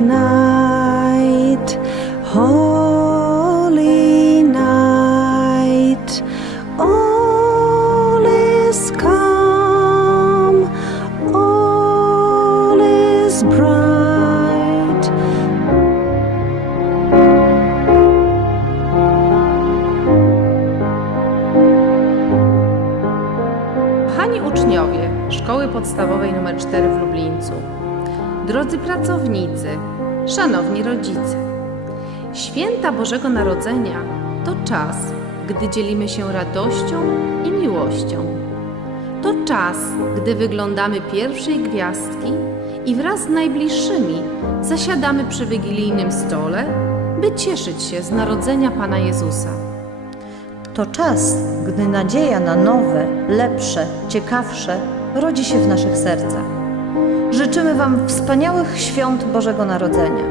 Night, holy night, all is calm, all is bright. Kochani uczniowie Szkoły Podstawowej nr 4 w Lublińcu, drodzy pracownicy, szanowni rodzice, święta Bożego Narodzenia to czas, gdy dzielimy się radością i miłością. To czas, gdy wyglądamy pierwszej gwiazdki i wraz z najbliższymi zasiadamy przy wigilijnym stole, by cieszyć się z narodzenia Pana Jezusa. To czas, gdy nadzieja na nowe, lepsze, ciekawsze rodzi się w naszych sercach. Życzymy Wam wspaniałych świąt Bożego Narodzenia.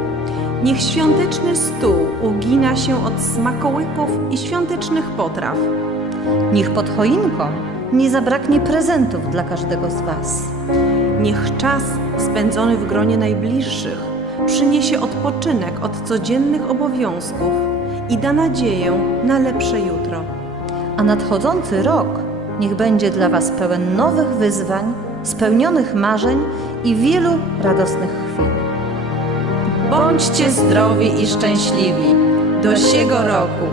Niech świąteczny stół ugina się od smakołyków i świątecznych potraw. Niech pod choinką nie zabraknie prezentów dla każdego z Was. Niech czas spędzony w gronie najbliższych przyniesie odpoczynek od codziennych obowiązków i da nadzieję na lepsze jutro. A nadchodzący rok niech będzie dla Was pełen nowych wyzwań, spełnionych marzeń i wielu radosnych chwil. Bądźcie zdrowi i szczęśliwi do siego roku.